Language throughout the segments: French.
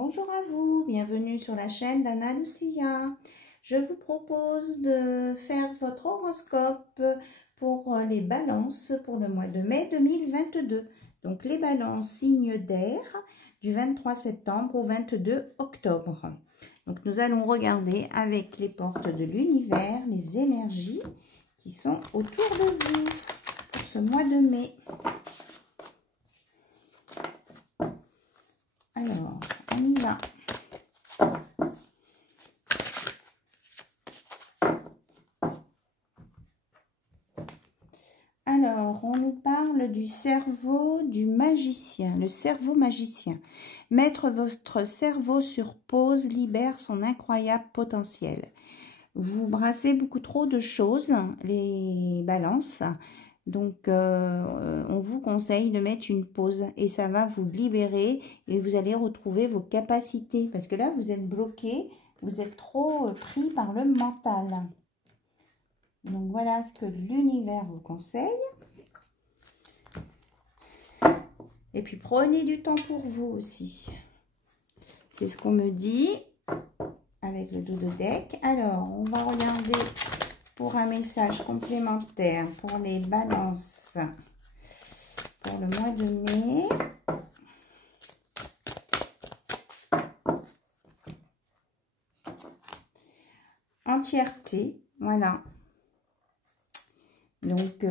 Bonjour à vous, bienvenue sur la chaîne d'Anna Lucia. Je vous propose de faire votre horoscope pour les balances pour le mois de mai 2022. Donc les balances signes d'air du 23 septembre au 22 octobre. Donc nous allons regarder avec les portes de l'univers les énergies qui sont autour de vous pour ce mois de mai. Alors, on y va. Alors, on nous parle du cerveau du magicien, le cerveau magicien. Mettre votre cerveau sur pause libère son incroyable potentiel. Vous brassez beaucoup trop de choses, les balances. Donc, on vous conseille de mettre une pause et ça va vous libérer et vous allez retrouver vos capacités. Parce que là, vous êtes bloqué, vous êtes trop pris par le mental. Donc, voilà ce que l'univers vous conseille. Et puis, prenez du temps pour vous aussi. C'est ce qu'on me dit avec le dodo deck. Alors, on va regarder pour un message complémentaire pour les balances pour le mois de mai. Entièreté, voilà. Donc,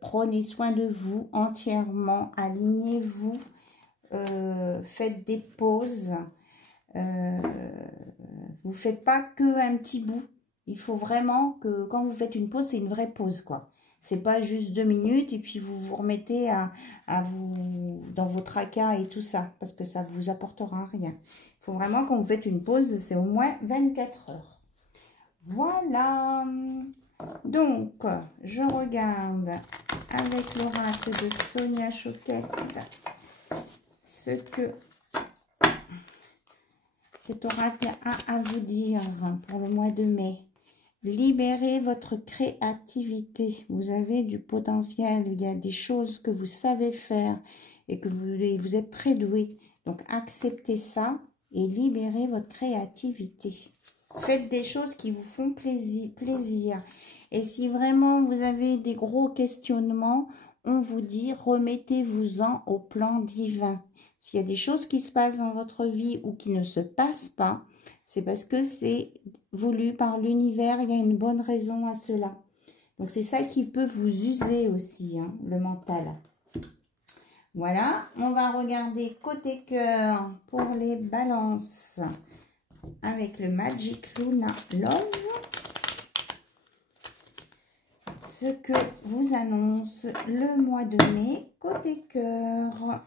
prenez soin de vous entièrement, alignez-vous, faites des pauses. Vous ne faites pas que un petit bout. Il faut vraiment que quand vous faites une pause, c'est une vraie pause, quoi. C'est pas juste 2 minutes et puis vous vous remettez à vous dans vos tracas et tout ça, parce que ça vous apportera rien. Il faut vraiment quand vous faites une pause, c'est au moins 24 heures. Voilà. Donc, je regarde avec l'oracle de Sonia Choquette ce que cet oracle a à vous dire pour le mois de mai. Libérez votre créativité. Vous avez du potentiel. Il y a des choses que vous savez faire et que vous êtes très doué. Donc, acceptez ça et libérez votre créativité. Faites des choses qui vous font plaisir. Et si vraiment vous avez des gros questionnements, on vous dit remettez-vous-en au plan divin. S'il y a des choses qui se passent dans votre vie ou qui ne se passent pas, c'est parce que c'est voulu par l'univers. Il y a une bonne raison à cela. Donc c'est ça qui peut vous user aussi, hein, le mental. Voilà, on va regarder côté cœur pour les balances avec le Magic Luna Love. Ce que vous annonce le mois de mai côté cœur.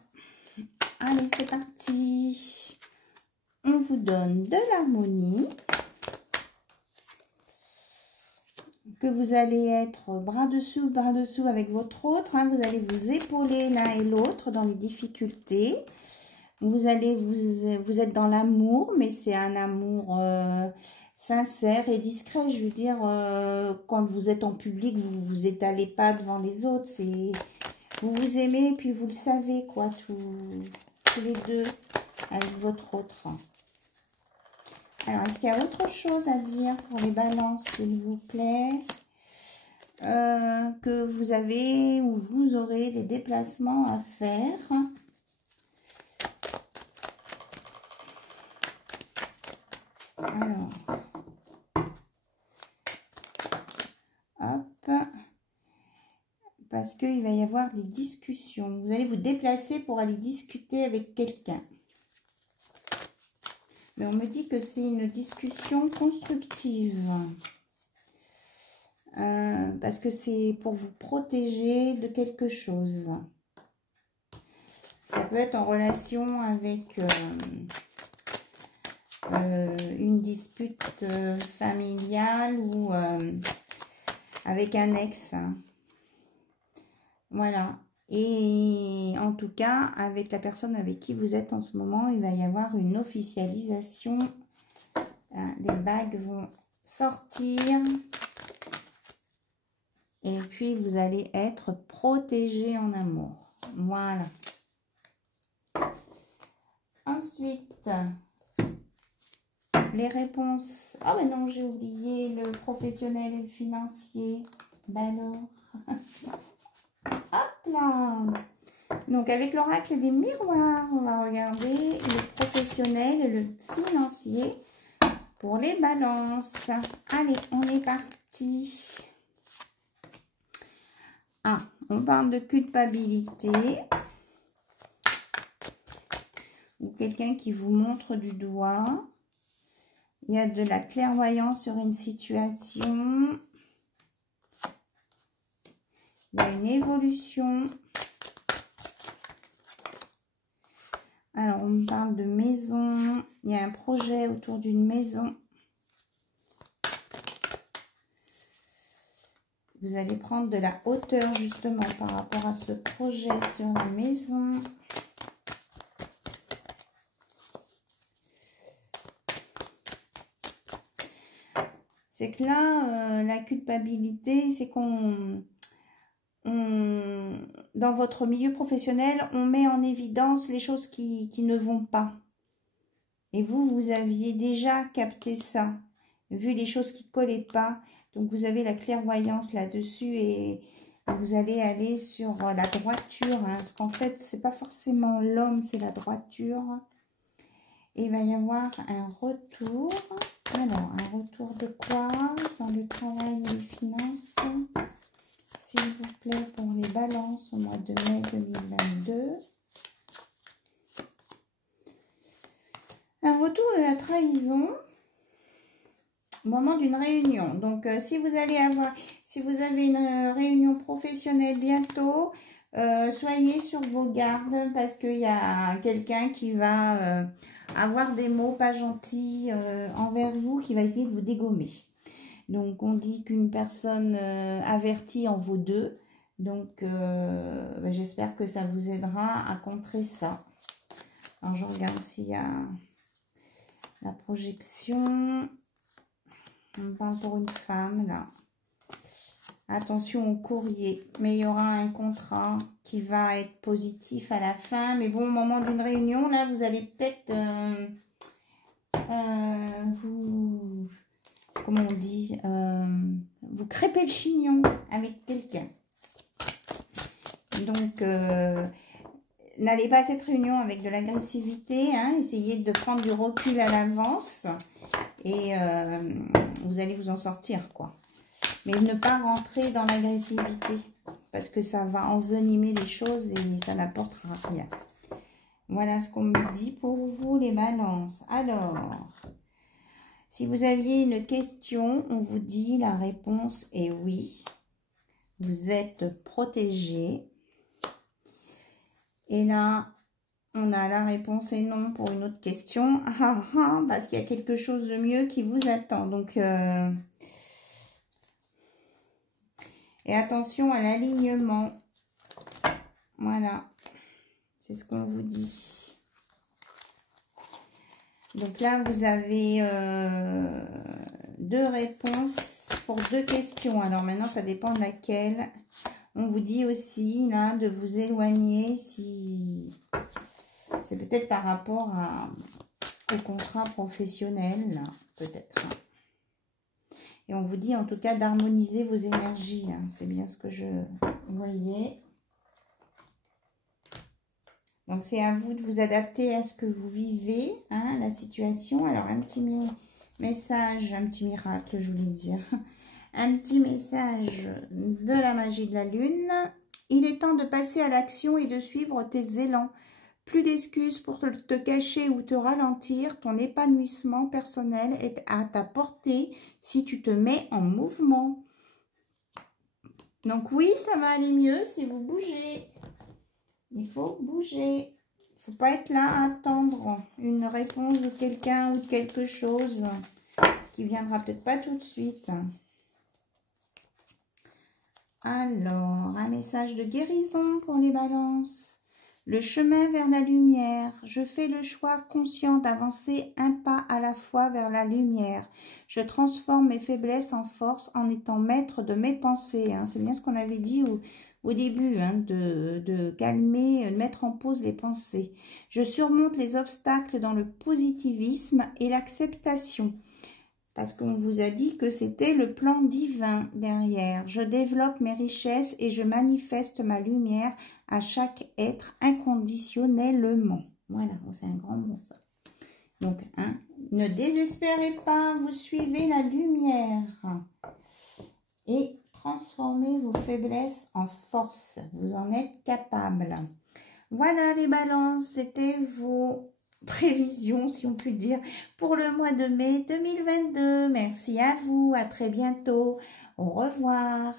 Allez, c'est parti. On vous donne de l'harmonie. Que vous allez être bras dessous avec votre autre. Hein, vous allez vous épauler l'un et l'autre dans les difficultés. Vous êtes dans l'amour, mais c'est un amour sincère et discret. Je veux dire, quand vous êtes en public, vous vous étalez pas devant les autres. Vous vous aimez et puis vous le savez, quoi, tous les deux avec votre autre. Alors, est-ce qu'il y a autre chose à dire pour les balances, s'il vous plaît? Que vous avez ou vous aurez des déplacements à faire. Alors, hop, parce qu'il va y avoir des discussions. Vous allez vous déplacer pour aller discuter avec quelqu'un. Mais on me dit que c'est une discussion constructive. Parce que c'est pour vous protéger de quelque chose. Ça peut être en relation avec une dispute familiale ou avec un ex. Voilà. Et en tout cas, avec la personne avec qui vous êtes en ce moment, il va y avoir une officialisation. Les bagues vont sortir. Et puis, vous allez être protégé en amour. Voilà. Ensuite, les réponses. Ah, mais non, j'ai oublié le professionnel et le financier. Ben alors. Hop là. Donc, avec l'oracle des miroirs, on va regarder le professionnel et le financier pour les balances. Allez, on est parti. Ah, on parle de culpabilité. Ou quelqu'un qui vous montre du doigt. Il y a de la clairvoyance sur une situation. Il y a une évolution. Alors, on parle de maison. Il y a un projet autour d'une maison. Vous allez prendre de la hauteur justement par rapport à ce projet sur la maison. C'est que là, la culpabilité, c'est qu'on... dans votre milieu professionnel, on met en évidence les choses qui ne vont pas. Et vous, vous aviez déjà capté ça, vu les choses qui ne collaient pas. Donc, vous avez la clairvoyance là-dessus et vous allez aller sur la droiture. Hein, parce qu'en fait, ce n'est pas forcément l'homme, c'est la droiture. Et il va y avoir un retour. Alors, un retour de quoi dans le travail et les finances? S'il vous plaît, pour les balances au mois de mai 2022. Un retour de la trahison au moment d'une réunion. Donc, si vous avez une réunion professionnelle bientôt, soyez sur vos gardes parce qu'il y a quelqu'un qui va avoir des mots pas gentils envers vous, qui va essayer de vous dégommer. Donc, on dit qu'une personne avertie en vaut deux. Donc, j'espère que ça vous aidera à contrer ça. Alors, je regarde s'il y a la projection. On parle pour une femme, là. Attention au courrier. Mais il y aura un contrat qui va être positif à la fin. Mais bon, au moment d'une réunion, là, vous allez peut-être comment on dit, vous crêpez le chignon avec quelqu'un. Donc, n'allez pas à cette réunion avec de l'agressivité, hein, essayez de prendre du recul à l'avance et vous allez vous en sortir, quoi. Mais ne pas rentrer dans l'agressivité parce que ça va envenimer les choses et ça n'apportera rien. Voilà ce qu'on me dit pour vous, les balances. Alors... si vous aviez une question, on vous dit la réponse est oui. Vous êtes protégé. Et là, on a la réponse est non pour une autre question. Parce qu'il y a quelque chose de mieux qui vous attend. Donc, et attention à l'alignement. Voilà. C'est ce qu'on vous dit. Donc là, vous avez deux réponses pour deux questions. Alors maintenant, ça dépend de laquelle. On vous dit aussi là de vous éloigner si c'est peut-être par rapport au contrat professionnel, peut-être. Et on vous dit en tout cas d'harmoniser vos énergies. Hein. C'est bien ce que je voyais. Donc, c'est à vous de vous adapter à ce que vous vivez, hein, la situation. Alors, un petit message, un petit miracle, je voulais dire. Un petit message de la magie de la lune. Il est temps de passer à l'action et de suivre tes élans. Plus d'excuses pour te cacher ou te ralentir. Ton épanouissement personnel est à ta portée si tu te mets en mouvement. Donc, oui, ça va aller mieux si vous bougez. Il faut bouger. Il ne faut pas être là à attendre une réponse de quelqu'un ou de quelque chose qui viendra peut-être pas tout de suite. Alors, un message de guérison pour les balances. Le chemin vers la lumière. Je fais le choix conscient d'avancer un pas à la fois vers la lumière. Je transforme mes faiblesses en force en étant maître de mes pensées. Hein. C'est bien ce qu'on avait dit au début, hein, de calmer, de mettre en pause les pensées. Je surmonte les obstacles dans le positivisme et l'acceptation. Parce qu'on vous a dit que c'était le plan divin derrière. Je développe mes richesses et je manifeste ma lumière à chaque être inconditionnellement. Voilà, c'est un grand mot ça. Donc, hein, ne désespérez pas, vous suivez la lumière. Et transformez vos faiblesses en force. Vous en êtes capable. Voilà les balances, c'était vos prévisions, si on peut dire, pour le mois de mai 2022. Merci à vous, à très bientôt. Au revoir.